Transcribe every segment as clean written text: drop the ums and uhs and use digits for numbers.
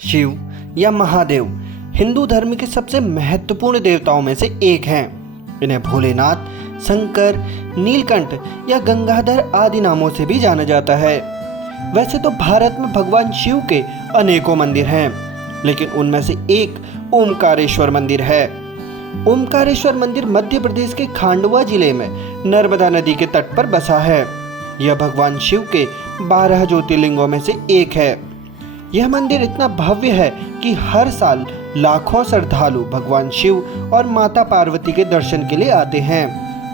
शिव या महादेव हिंदू धर्म के सबसे महत्वपूर्ण देवताओं में से एक हैं। इन्हें भोलेनाथ, शंकर, नीलकंठ या गंगाधर आदि नामों से भी जाना जाता है। वैसे तो भारत में भगवान शिव के अनेकों मंदिर हैं, लेकिन उनमें से एक ओमकारेश्वर मंदिर है। ओमकारेश्वर मंदिर मध्य प्रदेश के खांडवा जिले में नर्मदा नदी के तट पर बसा है। यह भगवान शिव के 12 ज्योतिर्लिंगों में से एक है। यह मंदिर इतना भव्य है कि हर साल लाखों श्रद्धालु भगवान शिव और माता पार्वती के दर्शन के लिए आते हैं।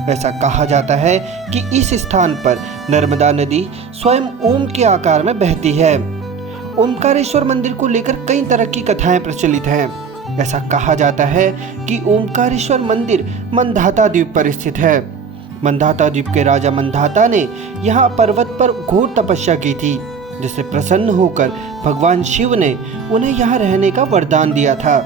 ऐसा कहा जाता है कि इस स्थान पर नर्मदा नदी स्वयं ओम के आकार में बहती है। ओमकारेश्वर मंदिर को लेकर कई तरह की कथाएं प्रचलित हैं। ऐसा कहा जाता है कि ओमकारेश्वर मंदिर मंधाता द्वीप पर स्थित है। मंधाता द्वीप के राजा मंधाता ने यहाँ पर्वत पर घोर तपस्या की थी, जिससे प्रसन्न होकर भगवान शिव ने उन्हें यहाँ रहने का वरदान दिया था।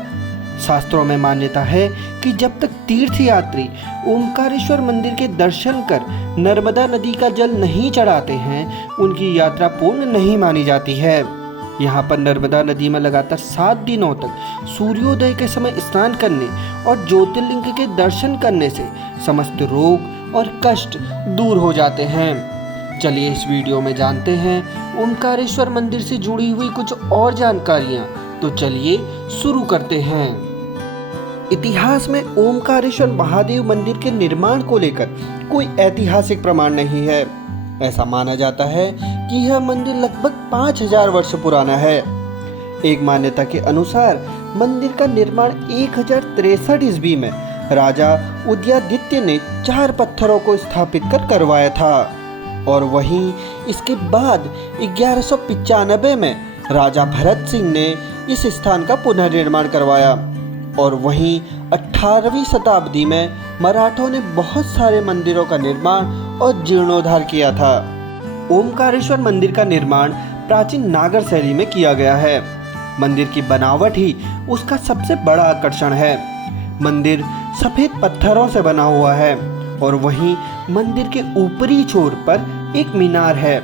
शास्त्रों में मान्यता है कि जब तक तीर्थ यात्री ओमकारेश्वर मंदिर के दर्शन कर नर्मदा नदी का जल नहीं चढ़ाते हैं, उनकी यात्रा पूर्ण नहीं मानी जाती है। यहाँ पर नर्मदा नदी में लगातार 7 दिनों तक सूर्योदय के समय स्नान करने और ज्योतिर्लिंग के दर्शन करने से समस्त रोग और कष्ट दूर हो जाते हैं। चलिए इस वीडियो में जानते हैं ओमकारेश्वर मंदिर से जुड़ी हुई कुछ और जानकारियां। तो चलिए शुरू करते हैं। इतिहास में ओमकारेश्वर महादेव मंदिर के निर्माण को लेकर कोई ऐतिहासिक प्रमाण नहीं है। ऐसा माना जाता है कि यह मंदिर लगभग 5000 वर्ष पुराना है। एक मान्यता के अनुसार मंदिर का निर्माण 1063 ईस्वी में राजा उदयादित्य ने 4 पत्थरों को स्थापित कर करवाया था, और वहीं इसके बाद 1195 में राजा भरत सिंह ने इस स्थान का पुनर्निर्माण करवाया, और वहीं 18वीं शताब्दी में मराठों ने बहुत सारे मंदिरों का निर्माण और जीर्णोद्धार किया था। ओमकारेश्वर मंदिर का निर्माण प्राचीन नागर शैली में किया गया है। मंदिर की बनावट ही उसका सबसे बड़ा आकर्षण है। मंदिर सफ़ेद पत्थरों से बना हुआ है, और वहीं मंदिर के ऊपरी छोर पर एक मीनार है।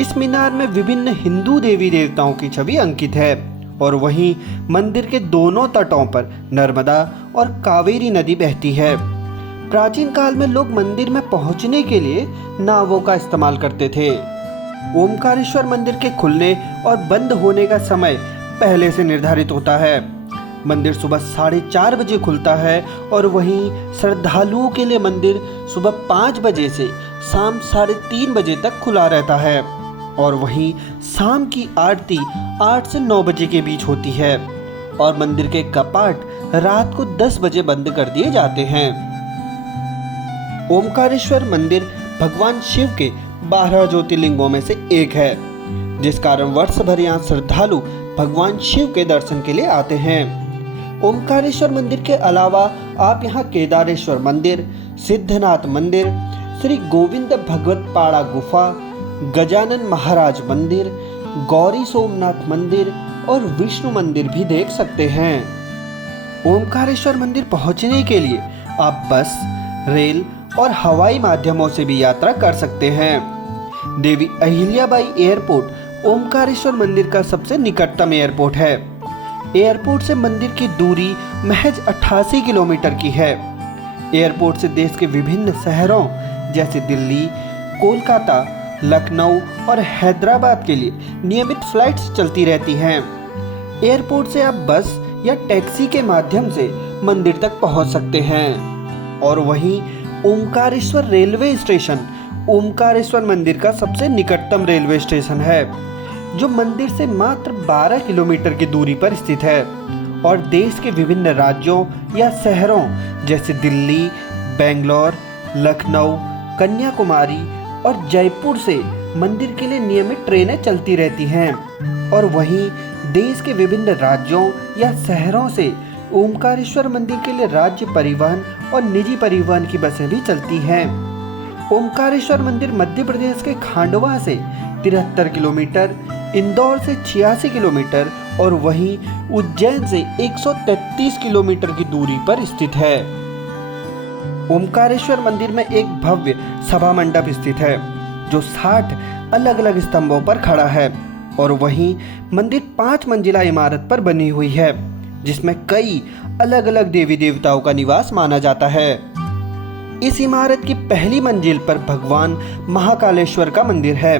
इस मीनार में विभिन्न हिंदू देवी देवताओं की छवि अंकित है, और वहीं मंदिर के दोनों तटों पर नर्मदा और कावेरी नदी बहती है। प्राचीन काल में लोग मंदिर में पहुंचने के लिए नावों का इस्तेमाल करते थे। ओमकारेश्वर मंदिर के खुलने और बंद होने का समय पहले से निर्धारित होता है। मंदिर सुबह 4:30 बजे खुलता है, और वहीं श्रद्धालुओं के लिए मंदिर सुबह 5 बजे से शाम 3:30 बजे तक खुला रहता है, और वहीं शाम की आरती 8 से 9 बजे के बीच होती है, और मंदिर के कपाट रात को 10 बजे बंद कर दिए जाते हैं। ओमकारेश्वर मंदिर भगवान शिव के 12 ज्योतिर्लिंगों में से एक है, जिस कारण वर्ष भर यहाँ श्रद्धालु भगवान शिव के दर्शन के लिए आते हैं। ओमकारेश्वर मंदिर के अलावा आप यहाँ केदारेश्वर मंदिर, सिद्धनाथ मंदिर, श्री गोविंद भगवत पाड़ा गुफा, गजानन महाराज मंदिर, गौरी सोमनाथ मंदिर और विष्णु मंदिर भी देख सकते हैं। ओमकारेश्वर मंदिर पहुँचने के लिए आप बस, रेल और हवाई माध्यमों से भी यात्रा कर सकते हैं। देवी अहिल्याबाई एयरपोर्ट ओमकारेश्वर मंदिर का सबसे निकटतम एयरपोर्ट है। एयरपोर्ट से मंदिर की दूरी महज 88 किलोमीटर की है। एयरपोर्ट से देश के विभिन्न शहरों जैसे दिल्ली, कोलकाता, लखनऊ और हैदराबाद के लिए नियमित फ्लाइट्स चलती रहती हैं। एयरपोर्ट से आप बस या टैक्सी के माध्यम से मंदिर तक पहुंच सकते हैं। और वहीं ओमकारेश्वर रेलवे स्टेशन ओमकारेश्वर मंदिर का सबसे निकटतम रेलवे स्टेशन है, जो मंदिर से मात्र 12 किलोमीटर की दूरी पर स्थित है, और देश के विभिन्न राज्यों या शहरों जैसे दिल्ली, बेंगलोर, लखनऊ, कन्याकुमारी और जयपुर से मंदिर के लिए नियमित ट्रेनें चलती रहती हैं। और वहीं देश के विभिन्न राज्यों या शहरों से ओमकारेश्वर मंदिर के लिए राज्य परिवहन और निजी परिवहन की बसें भी चलती हैं। ओमकारेश्वर मंदिर मध्य प्रदेश के खांडवा से 73 किलोमीटर, इंदौर से 86 किलोमीटर और वहीं उज्जैन से 133 किलोमीटर की दूरी पर स्थित है। ओमकारेश्वर मंदिर में एक भव्य सभा मंडप स्थित है जो 60 अलग अलग स्तंभों पर खड़ा है और वहीं मंदिर 5 मंजिला इमारत पर बनी हुई है जिसमें कई अलग अलग देवी देवताओं का निवास माना जाता है। इस इमारत की पहली मंजिल पर भगवान महाकालेश्वर का मंदिर है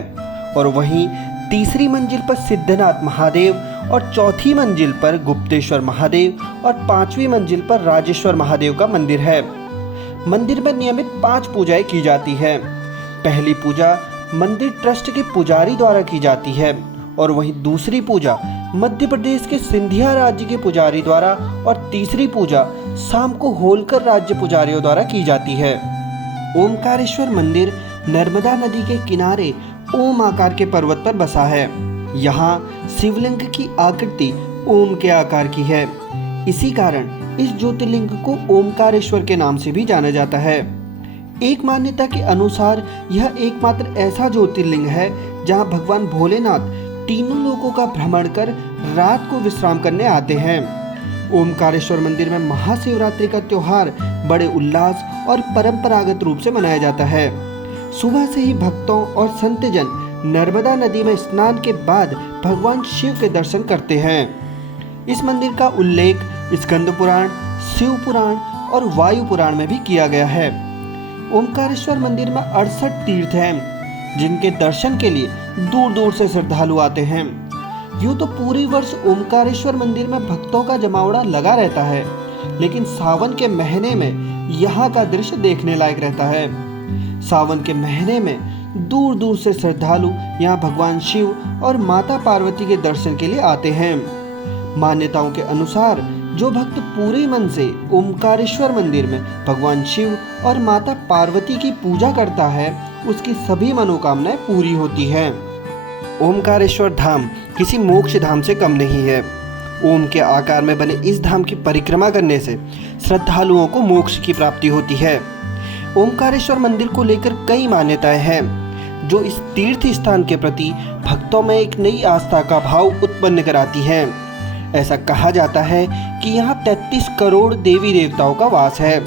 और वहीं तीसरी मंजिल पर सिद्धनाथ महादेव और चौथी मंजिल पर गुप्तेश्वर महादेव और 5वीं मंजिल पर राजेश्वर महादेव का मंदिर है। मंदिर में नियमित 5 पूजाएं की जाती है। पहली पूजा मंदिर ट्रस्ट के पुजारी द्वारा की जाती है और वहीं दूसरी पूजा मध्य प्रदेश के सिंधिया राज्य के पुजारी द्वारा और तीसरी पूजा शाम को होलकर राज्य पुजारियों द्वारा की जाती है। ओमकारेश्वर मंदिर नर्मदा नदी के किनारे ओम आकार के पर्वत पर बसा है। यहाँ शिवलिंग की आकृति ओम के आकार की है। इसी कारण इस ज्योतिर्लिंग को ओमकारेश्वर के नाम से भी जाना जाता है। एक मान्यता के अनुसार यह एकमात्र ऐसा ज्योतिर्लिंग है जहाँ भगवान भोलेनाथ तीनों लोकों का भ्रमण कर रात को विश्राम करने आते हैं। ओमकारेश्वर मंदिर में महाशिवरात्रि का त्योहार बड़े उल्लास और परंपरागत रूप से मनाया जाता है। सुबह से ही भक्तों और संतजन नर्मदा नदी में स्नान के बाद भगवान शिव के दर्शन करते हैं। इस मंदिर का उल्लेख स्कंद पुराण, शिव पुराण और वायु पुराण में भी किया गया है। ओमकारेश्वर मंदिर में 68 तीर्थ हैं जिनके दर्शन के लिए दूर दूर से श्रद्धालु आते हैं। यूँ तो पूरी वर्ष ओमकारेश्वर मंदिर में भक्तों का जमावड़ा लगा रहता है, लेकिन सावन के महीने में यहाँ का दृश्य देखने लायक रहता है। सावन के महीने में दूर दूर से श्रद्धालु यहाँ भगवान शिव और माता पार्वती के दर्शन के लिए आते हैं। मान्यताओं के अनुसार जो भक्त पूरे मन से ओमकारेश्वर मंदिर में भगवान शिव और माता पार्वती की पूजा करता है उसकी सभी मनोकामनाएं पूरी होती हैं। ओमकारेश्वर धाम किसी मोक्ष धाम से कम नहीं है। ओम के आकार में बने इस धाम की परिक्रमा करने से श्रद्धालुओं को मोक्ष की प्राप्ति होती है। ओमकारेश्वर मंदिर को लेकर कई मान्यताएं हैं जो इस तीर्थ स्थान के प्रति भक्तों में एक नई आस्था का भाव उत्पन्न कराती हैं। ऐसा कहा जाता है कि यहाँ 33 करोड़ देवी देवताओं का वास है।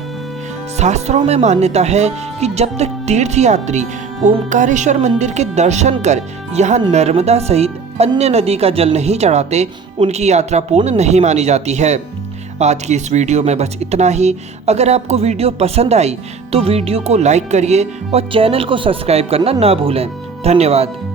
शास्त्रों में मान्यता है कि जब तक तीर्थयात्री ओमकारेश्वर मंदिर के दर्शन कर यहाँ नर्मदा सहित अन्य नदी का जल नहीं चढ़ाते, उनकी यात्रा पूर्ण नहीं मानी जाती है। आज की इस वीडियो में बस इतना ही। अगर आपको वीडियो पसंद आई तो वीडियो को लाइक करिए और चैनल को सब्सक्राइब करना ना भूलें। धन्यवाद।